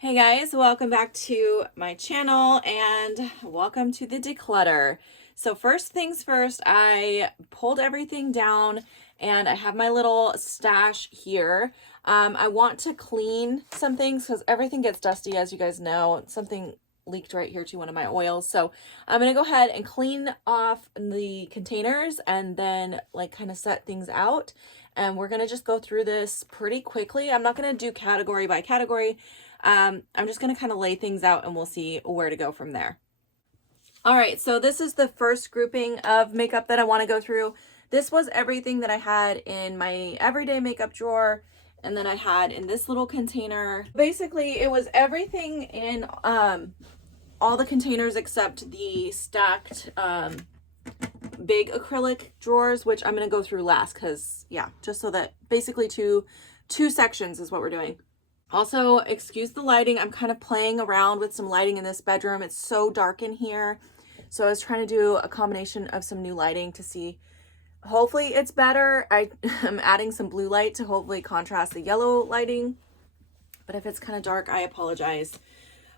Hey guys, welcome back to my channel and welcome to the declutter. So first things first, I pulled everything down and I have my little stash here. I want to clean some things because everything gets dusty, as you guys know. Something leaked right here to one of my oils. So I'm going to go ahead and clean off the containers and then like kind of set things out. And we're going to just go through this pretty quickly. I'm not going to do category by category. I'm just going to kind of lay things out and we'll see where to go from there. All right, so this is the first grouping of makeup that I want to go through. This was everything that I had in my everyday makeup drawer, and then I had in this little container. Basically, it was everything in all the containers except the stacked big acrylic drawers, which I'm going to go through last because, yeah, just so that basically two sections is what we're doing. Also, excuse the lighting. I'm kind of playing around with some lighting in this bedroom. It's so dark in here. So I was trying to do a combination of some new lighting to see. Hopefully it's better. I'm adding some blue light to hopefully contrast the yellow lighting. But if it's kind of dark, I apologize.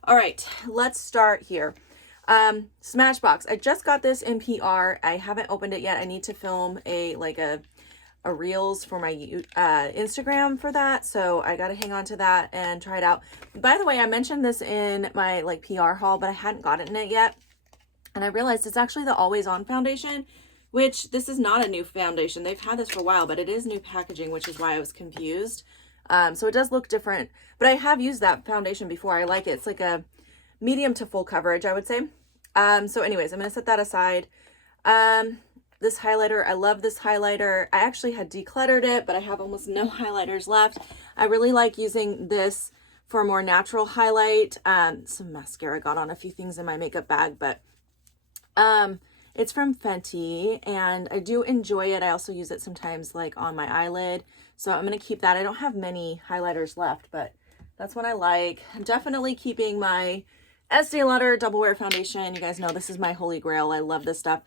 All right, let's start here. Smashbox. I just got this in PR. I haven't opened it yet. I need to film a reels for my Instagram for that, so I gotta hang on to that and try it out. By the way, I mentioned this in my PR haul, but I hadn't gotten it yet, and I realized it's actually the Always On foundation, which this is not a new foundation. They've had this for a while, but it is new packaging, which is why I was confused. So it does look different, but I have used that foundation before. I like it. It's like a medium to full coverage, I would say. So anyways, I'm gonna set that aside. This highlighter, I love this highlighter. I actually had decluttered it, but I have almost no highlighters left. I really like using this for a more natural highlight. Some mascara got on a few things in my makeup bag, but it's from Fenty and I do enjoy it. I also use it sometimes on my eyelid. So I'm going to keep that. I don't have many highlighters left, but that's what I like. I'm definitely keeping my Estee Lauder Double Wear Foundation. You guys know this is my holy grail. I love this stuff.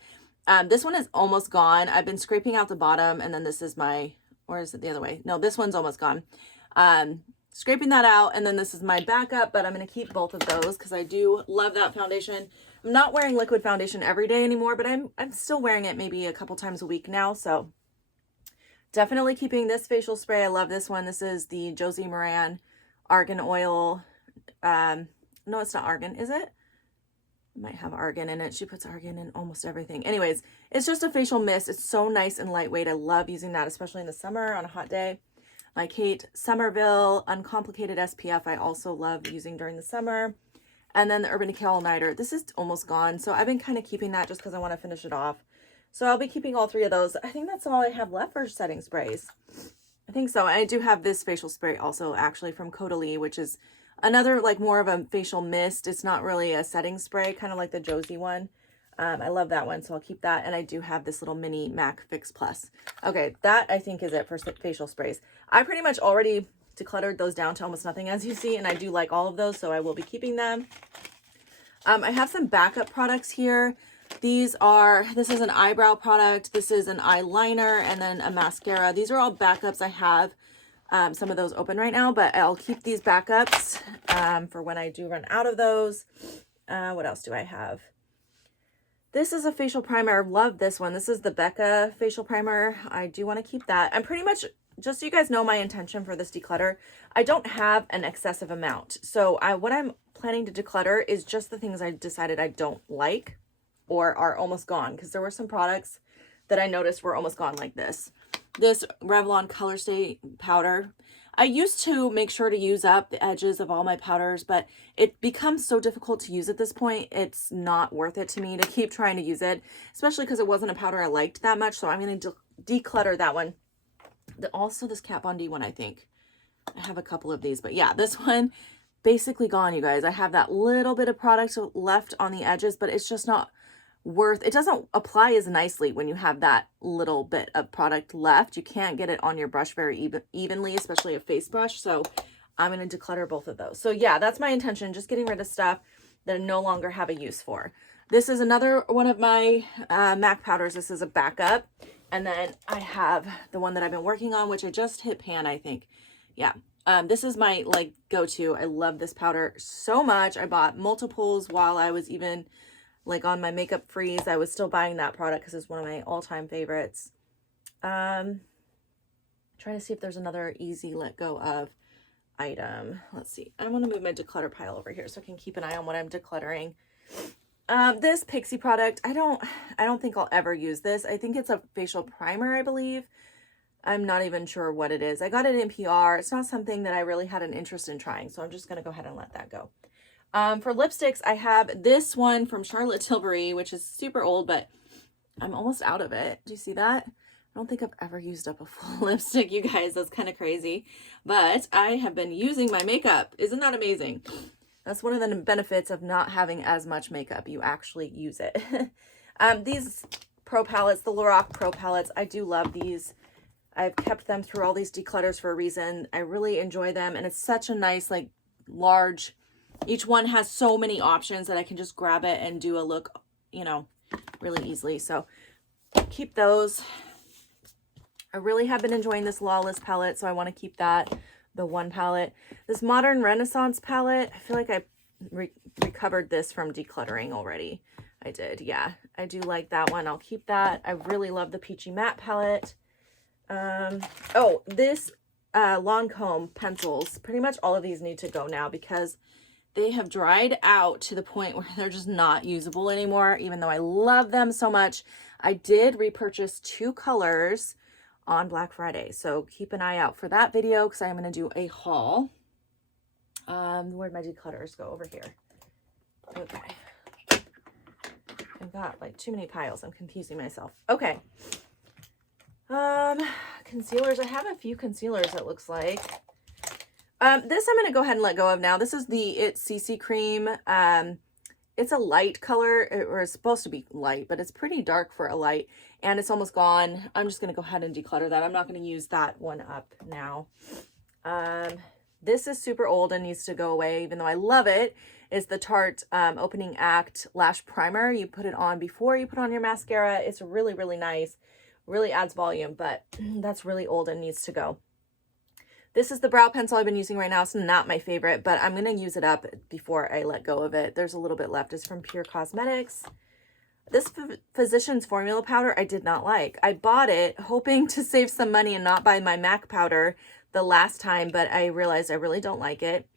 This one is almost gone. I've been scraping out the bottom, and then this is my, or is it the other way? No, this one's almost gone. Scraping that out, and then this is my backup, but I'm going to keep both of those because I do love that foundation. I'm not wearing liquid foundation every day anymore, but I'm still wearing it maybe a couple times a week now, so definitely keeping this facial spray. I love this one. This is the Josie Moran Argan Oil. No, it's not argan, is it? Might have argan in it. She puts argan in almost everything. Anyways, it's just a facial mist. It's so nice and lightweight. I love using that, especially in the summer on a hot day. My Kate Somerville Uncomplicated SPF I also love using during the summer. And then the Urban Decay All Nighter. This is almost gone, so I've been kind of keeping that just because I want to finish it off. So I'll be keeping all three of those. I think that's all I have left for setting sprays. I think so. I do have this facial spray also actually from Caudalie, which is another more of a facial mist. It's not really a setting spray, kind of like the Josie one. I love that one, so I'll keep that. And I do have this little mini MAC Fix Plus. Okay, that I think is it for facial sprays. I pretty much already decluttered those down to almost nothing, as you see, and I do like all of those, so I will be keeping them. I have some backup products here. This is an eyebrow product, this is an eyeliner, and then a mascara. These are all backups. I have some of those open right now, but I'll keep these backups for when I do run out of those. What else do I have? This is a facial primer. Love this one. This is the Becca facial primer. I do want to keep that. I'm pretty much, just so you guys know my intention for this declutter, I don't have an excessive amount. So what I'm planning to declutter is just the things I decided I don't like or are almost gone, because there were some products that I noticed were almost gone, like this Revlon Color Stay powder. I used to make sure to use up the edges of all my powders, but it becomes so difficult to use at this point. It's not worth it to me to keep trying to use it, especially because it wasn't a powder I liked that much. So I'm going to declutter that one. Also this Kat Von D one, I think. I have a couple of these, but yeah, this one basically gone, you guys. I have that little bit of product left on the edges, but it's just not it doesn't apply as nicely when you have that little bit of product left. You can't get it on your brush very evenly, especially a face brush. So I'm going to declutter both of those. So yeah, that's my intention, just getting rid of stuff that I no longer have a use for. This is another one of my MAC powders. This is a backup. And then I have the one that I've been working on, which I just hit pan, I think. Yeah, This is my like go-to. I love this powder so much. I bought multiples while I was even like on my makeup freeze. I was still buying that product because it's one of my all-time favorites. Trying to see if there's another easy let go of item. Let's see. I want to move my declutter pile over here so I can keep an eye on what I'm decluttering. This Pixie product, I don't think I'll ever use this. I think it's a facial primer, I believe. I'm not even sure what it is. I got it in PR. It's not something that I really had an interest in trying, so I'm just going to go ahead and let that go. For lipsticks, I have this one from Charlotte Tilbury, which is super old, but I'm almost out of it. Do you see that? I don't think I've ever used up a full lipstick, you guys. That's kind of crazy. But I have been using my makeup. Isn't that amazing? That's one of the benefits of not having as much makeup. You actually use it. These Pro palettes, the Lorac Pro palettes, I do love these. I've kept them through all these declutters for a reason. I really enjoy them. And it's such a nice, like, large, each one has so many options that I can just grab it and do a look, you know, really easily. So keep those. I really have been enjoying this Lawless palette, so I want to keep that, the one palette. This Modern Renaissance palette, I feel like I recovered this from decluttering already. I did, yeah. I do like that one. I'll keep that. I really love the Peachy Matte palette. Oh, this Lancome pencils, pretty much all of these need to go now because they have dried out to the point where they're just not usable anymore, even though I love them so much. I did repurchase 2 colors on Black Friday, so keep an eye out for that video because I'm going to do a haul. Where'd my declutters go? Over here. Okay. I've got like too many piles. I'm confusing myself. Okay. Concealers. I have a few concealers, it looks like. This I'm going to go ahead and let go of now. This is the It CC Cream. It's a light color, or it's supposed to be light, but it's pretty dark for a light, and it's almost gone. I'm just going to go ahead and declutter that. I'm not going to use that one up now. This is super old and needs to go away, even though I love it. It's the Tarte Opening Act Lash Primer. You put it on before you put on your mascara. It's really, really nice. Really adds volume, but that's really old and needs to go. This is the brow pencil I've been using right now. It's not my favorite, but I'm going to use it up before I let go of it. There's a little bit left. It's from Pure Cosmetics. This Physicians Formula powder I did not like. I bought it hoping to save some money and not buy my MAC powder the last time, but I realized I really don't like it.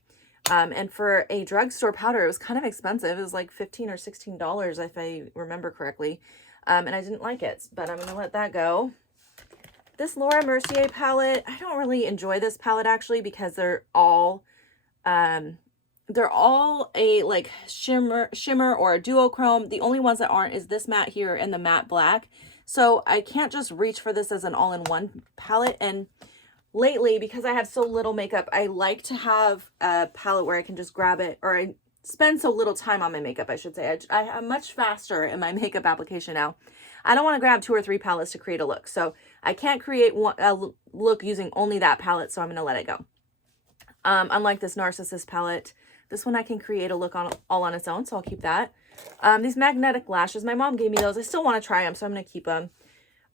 And for a drugstore powder, it was kind of expensive. It was like $15 or $16 if I remember correctly. And I didn't like it, but I'm going to let that go. This Laura Mercier palette, I don't really enjoy this palette actually because they're all a like shimmer or a duochrome. The only ones that aren't is this matte here and the matte black. So I can't just reach for this as an all-in-one palette. And lately, because I have so little makeup, I like to have a palette where I can just grab it, or I spend so little time on my makeup, I should say. I'm much faster in my makeup application now. I don't want to grab 2 or 3 palettes to create a look. So I can't create a look using only that palette, so I'm going to let it go. Unlike this Narcissus palette, this one I can create a look all on its own, so I'll keep that. These magnetic lashes, my mom gave me those. I still want to try them, so I'm going to keep them.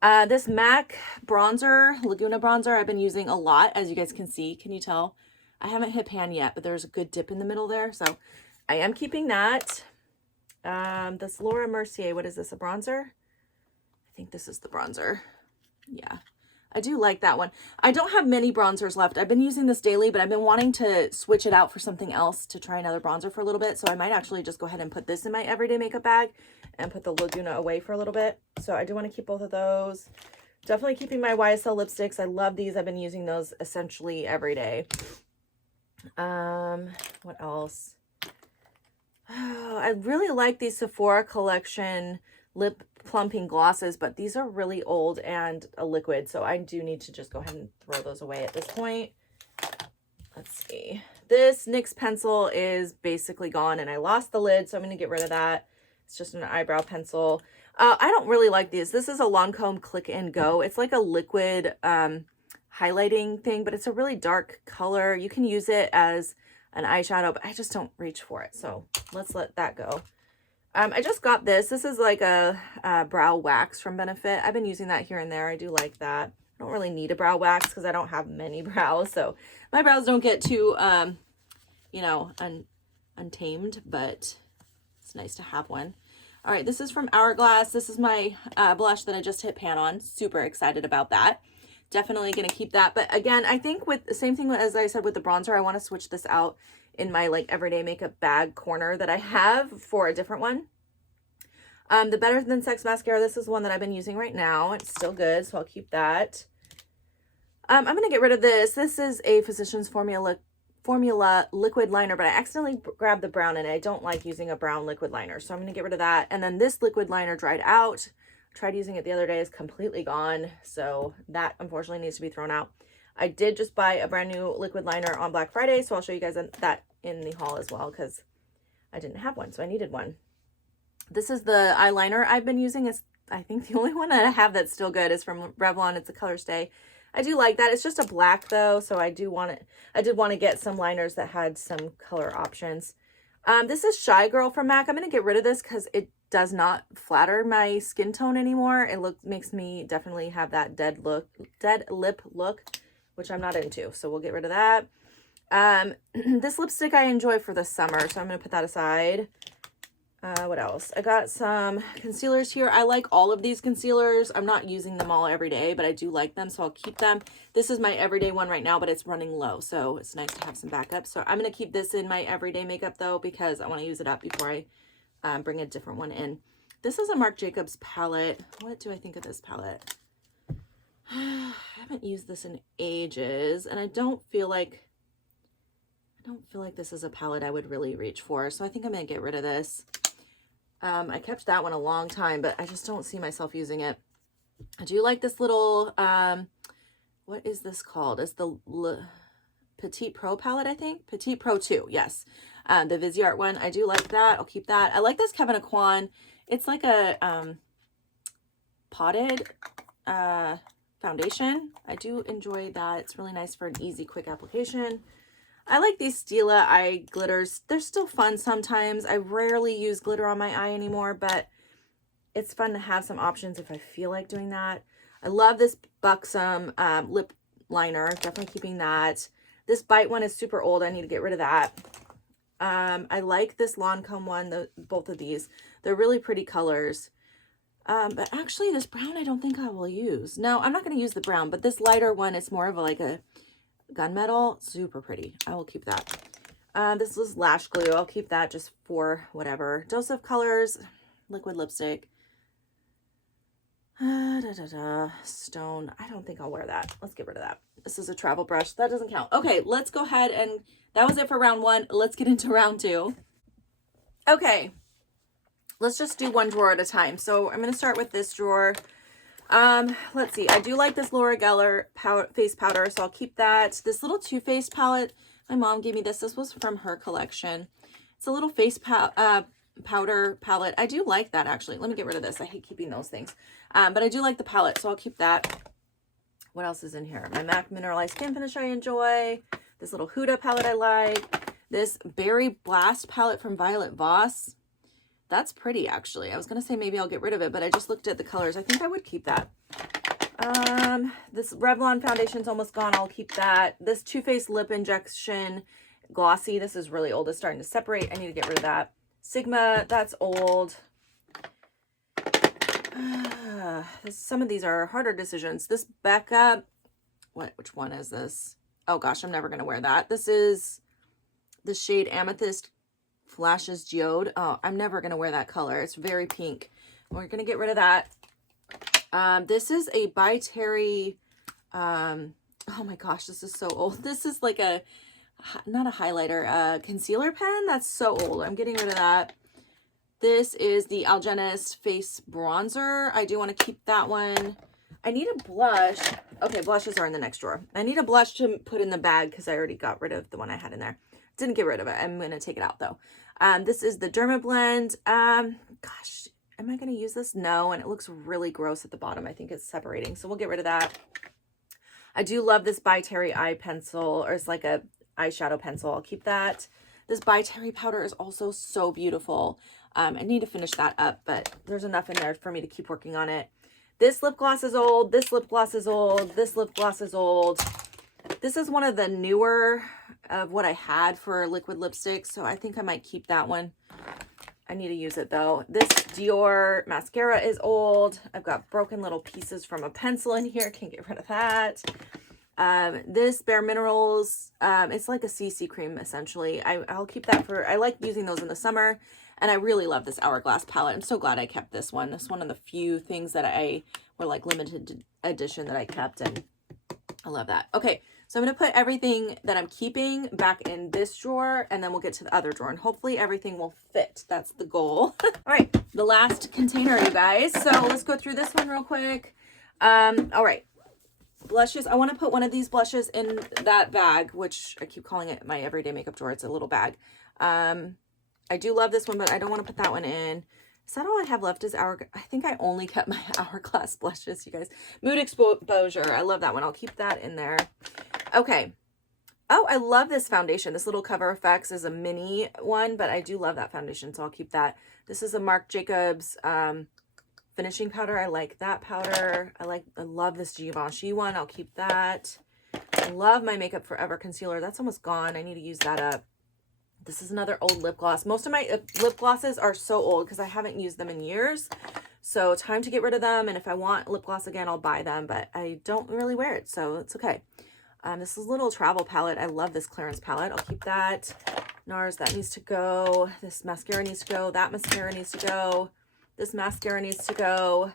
This MAC bronzer, Laguna bronzer, I've been using a lot, as you guys can see. Can you tell? I haven't hit pan yet, but there's a good dip in the middle there, so I am keeping that. This Laura Mercier, what is this, a bronzer? I think this is the bronzer. Yeah, I do like that one. I don't have many bronzers left. I've been using this daily, but I've been wanting to switch it out for something else to try another bronzer for a little bit. So I might actually just go ahead and put this in my everyday makeup bag and put the Laguna away for a little bit. So I do want to keep both of those. Definitely keeping my YSL lipsticks. I love these. I've been using those essentially every day. What else? Oh, I really like these Sephora collection lip plumping glosses, but these are really old and a liquid, so I do need to just go ahead and throw those away at this point. Let's see. This NYX pencil is basically gone and I lost the lid, so I'm going to get rid of that. It's just an eyebrow pencil. I don't really like these. This is a Lancome Click and Go. It's like a liquid highlighting thing, but it's a really dark color. You can use it as an eyeshadow, but I just don't reach for it, so let's let that go. I just got this. This is like a brow wax from Benefit. I've been using that here and there. I do like that. I don't really need a brow wax because I don't have many brows. So my brows don't get too, you know, untamed, but it's nice to have one. All right, this is from Hourglass. This is my blush that I just hit pan on. Super excited about that. Definitely going to keep that. But again, I think with the same thing as I said with the bronzer, I want to switch this out in my like everyday makeup bag corner that I have for a different one. The Better Than Sex mascara, this is one that I've been using right now. It's still good, so I'll keep that. I'm going to get rid of this. This is a Physicians Formula liquid liner, but I accidentally grabbed the brown and I don't like using a brown liquid liner, so I'm going to get rid of that. And then this liquid liner dried out. Tried using it the other day, is completely gone, so that unfortunately needs to be thrown out. I did just buy a brand new liquid liner on Black Friday, so I'll show you guys that in the haul as well because I didn't have one, so I needed one. This is the eyeliner I've been using. It's, I think, the only one that I have that's still good is from Revlon. It's a Color Stay. I do like that. It's just a black though, so I did want to get some liners that had some color options. This is Shy Girl from MAC. I'm going to get rid of this because it does not flatter my skin tone anymore. It makes me definitely have that dead lip look, which I'm not into. So we'll get rid of that. This lipstick I enjoy for the summer, so I'm going to put that aside. What else? I got some concealers here. I like all of these concealers. I'm not using them all every day, but I do like them, so I'll keep them. This is my everyday one right now, but it's running low, so it's nice to have some backup. So I'm going to keep this in my everyday makeup, though, because I want to use it up before I bring a different one in. This is a Marc Jacobs palette. What do I think of this palette? I haven't used this in ages, and I don't feel like this is a palette I would really reach for, so I think I'm going to get rid of this. I kept that one a long time, but I just don't see myself using it. I do like this little, what is this called? It's the Petite Pro palette, I think. Petite Pro 2, yes. The Viseart one. I do like that. I'll keep that. I like this Kevyn Aucoin. It's like a potted foundation. I do enjoy that. It's really nice for an easy, quick application. I like these Stila eye glitters. They're still fun sometimes. I rarely use glitter on my eye anymore, but it's fun to have some options if I feel like doing that. I love this Buxom lip liner. Definitely keeping that. This Bite one is super old. I need to get rid of that. I like this Lancome one, both of these. They're really pretty colors. But actually this brown I don't think I will use. No, I'm not going to use the brown, but this lighter one, it's more of like a gunmetal. Super pretty. I will keep that. This is Lash Glue. I'll keep that just for whatever. Dose of Colors, liquid lipstick. Stone. I don't think I'll wear that. Let's get rid of that. This is a travel brush. That doesn't count. Okay, let's go ahead and that was it for round one. Let's get into round two. Okay, let's just do one drawer at a time. So I'm going to start with this drawer. Let's see. I do like this Laura Geller face powder, so I'll keep that. This little Too Faced palette, my mom gave me this. This was from her collection. It's a little face powder palette. I do like that, actually. Let me get rid of this. I hate keeping those things. But I do like the palette, so I'll keep that. What else is in here? My MAC Mineralized Skin Finish I enjoy. This little Huda palette I like. This Berry Blast palette from Violet Voss. That's pretty, actually. I was going to say maybe I'll get rid of it, but I just looked at the colors. I think I would keep that. This Revlon foundation's almost gone. I'll keep that. This Too Faced Lip Injection Glossy. This is really old. It's starting to separate. I need to get rid of that. Sigma, that's old. Some of these are harder decisions. This Becca, which one is this? Oh gosh, I'm never going to wear that. This is the shade Amethyst Flashes Geode. Oh, I'm never going to wear that color. It's very pink. We're going to get rid of that. This is a By Terry. Oh my gosh, this is so old. This is like not a highlighter, a concealer pen. That's so old. I'm getting rid of that. This is the Algenist Face Bronzer. I do want to keep that one. I need a blush. Okay, blushes are in the next drawer. I need a blush to put in the bag because I already got rid of the one I had in there. Didn't get rid of it. I'm going to take it out though. This is the Derma Blend. Gosh, am I going to use this? No, and it looks really gross at the bottom. I think it's separating, so we'll get rid of that. I do love this By Terry eye pencil, or it's like a eyeshadow pencil. I'll keep that. This By Terry powder is also so beautiful. I need to finish that up, but there's enough in there for me to keep working on it. This lip gloss is old. This lip gloss is old. This lip gloss is old. This is one of the newer of what I had for liquid lipstick, so I think I might keep that one. I need to use it though. This Dior mascara is old. I've got broken little pieces from a pencil in here. Can't get rid of that. This Bare Minerals, it's like a CC cream essentially. I'll keep that for, I like using those in the summer, and I really love this Hourglass palette. I'm so glad I kept this one. This is one of the few things that I were like limited edition that I kept, and I love that. Okay, so I'm going to put everything that I'm keeping back in this drawer, and then we'll get to the other drawer, and hopefully everything will fit. That's the goal. All right, the last container, you guys. So let's go through this one real quick. All right. Blushes. I want to put one of these blushes in that bag, which I keep calling it my everyday makeup drawer. It's a little bag. I do love this one, but I don't want to put that one in. Is that all I have left is I think I only kept my Hourglass blushes, you guys. Mood Exposure. I love that one. I'll keep that in there. Okay. Oh, I love this foundation. This little Cover FX is a mini one, but I do love that foundation, so I'll keep that. This is a Marc Jacobs finishing powder. I like that powder. I love this Givenchy one. I'll keep that. I love my Makeup Forever concealer. That's almost gone. I need to use that up. This is another old lip gloss. Most of my lip glosses are so old because I haven't used them in years. So time to get rid of them. And if I want lip gloss again, I'll buy them, but I don't really wear it, so it's okay. This is a little travel palette. I love this clearance palette. I'll keep that. NARS, that needs to go. This mascara needs to go. That mascara needs to go. This mascara needs to go.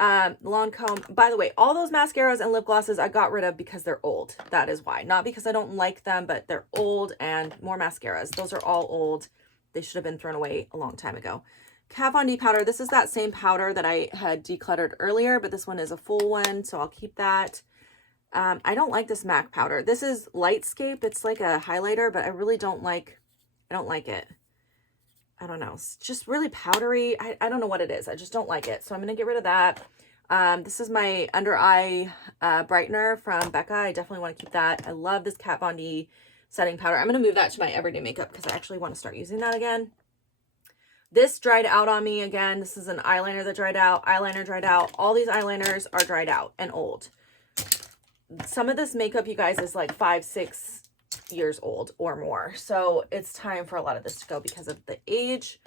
Lancome. By the way, all those mascaras and lip glosses I got rid of because they're old. That is why. Not because I don't like them, but they're old. And more mascaras. Those are all old. They should have been thrown away a long time ago. Kat Von D powder. This is that same powder that I had decluttered earlier, but this one is a full one, so I'll keep that. I don't like this MAC powder. This is Lightscape. It's like a highlighter, but I really don't like, I don't like it. I don't know. It's just really powdery. I don't know what it is. I just don't like it. So I'm going to get rid of that. This is my under eye brightener from Becca. I definitely want to keep that. I love this Kat Von D setting powder. I'm going to move that to my everyday makeup because I actually want to start using that again. This dried out on me again. This is an eyeliner that dried out. Eyeliner dried out. All these eyeliners are dried out and old. Some of this makeup, you guys, is like 5-6 years old or more, so it's time for a lot of this to go because of the age.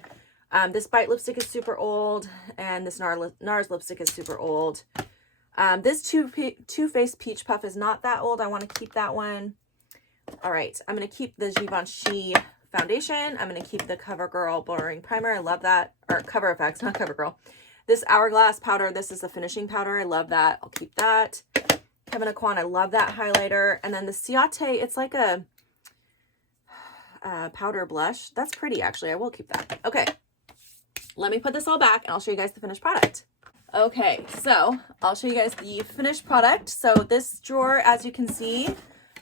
This Bite lipstick is super old, and this NARS lipstick is super old. This Too Faced Peach Puff is not that old. I want to keep that one. All right, I'm going to keep the Givenchy foundation. I'm going to keep the CoverGirl blurring primer. I love that. Or Cover FX, not CoverGirl. This Hourglass powder. This is the finishing powder. I love that. I'll keep that. Kevyn Aucoin, I love that highlighter. And then the Ciate, it's like a powder blush. That's pretty, actually. I will keep that. Okay, let me put this all back and I'll show you guys the finished product. Okay, so I'll show you guys the finished product. So this drawer, as you can see,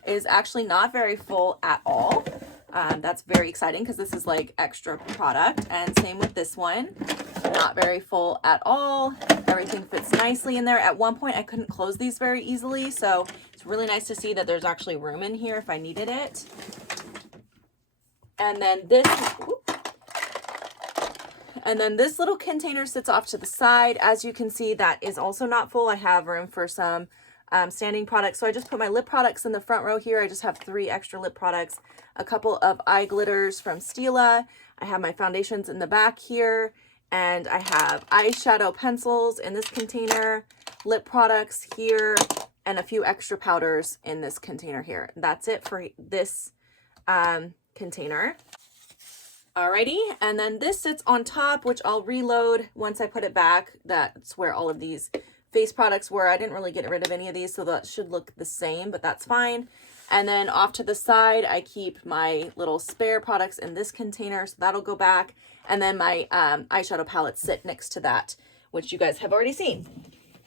is actually not very full at all. That's very exciting because this is like extra product. And same with this one. Not very full at all. Everything fits nicely in there. At one point, I couldn't close these very easily, so it's really nice to see that there's actually room in here if I needed it. And then this little container sits off to the side. As you can see, that is also not full. I have room for some standing products. So I just put my lip products in the front row here. I just have 3 extra lip products, a couple of eye glitters from Stila. I have my foundations in the back here. And I have eyeshadow pencils in this container, lip products here, and a few extra powders in this container here. That's it for this container. Alrighty, and then this sits on top, which I'll reload once I put it back. That's where all of these face products were. I didn't really get rid of any of these, so that should look the same, but that's fine. And then off to the side, I keep my little spare products in this container, so that'll go back. And then my eyeshadow palettes sit next to that, which you guys have already seen.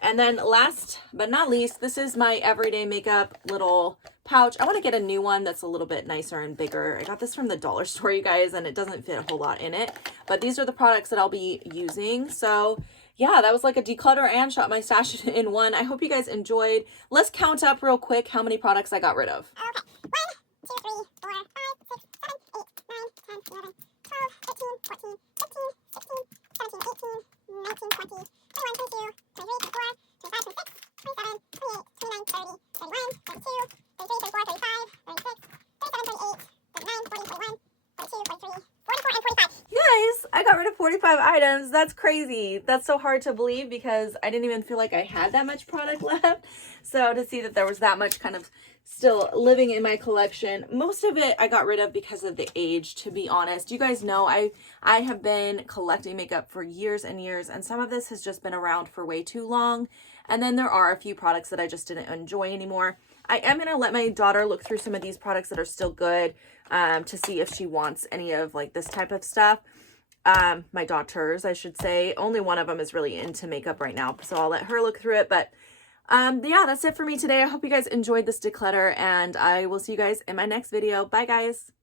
And then last but not least, this is my everyday makeup little pouch. I want to get a new one that's a little bit nicer and bigger. I got this from the dollar store, you guys, and it doesn't fit a whole lot in it. But these are the products that I'll be using. So yeah, that was like a declutter and shop my stash in one. I hope you guys enjoyed. Let's count up real quick how many products I got rid of. Okay. 1, 2, 3, 4, 5, 6, 7, 8, 9, 10, 11, 12, 13, 14, 15, 16, 17, 18, 19, 20, 21, 22, 23, 45 items. That's crazy. That's so hard to believe because I didn't even feel like I had that much product left. So to see that there was that much kind of still living in my collection. Most of it I got rid of because of the age, to be honest. You guys know I have been collecting makeup for years and years, and some of this has just been around for way too long. And then there are a few products that I just didn't enjoy anymore. I am going to let my daughter look through some of these products that are still good to see if she wants any of like this type of stuff. My daughters, I should say. Only one of them is really into makeup right now, so I'll let her look through it. But yeah, that's it for me today. I hope you guys enjoyed this declutter, and I will see you guys in my next video. Bye, guys.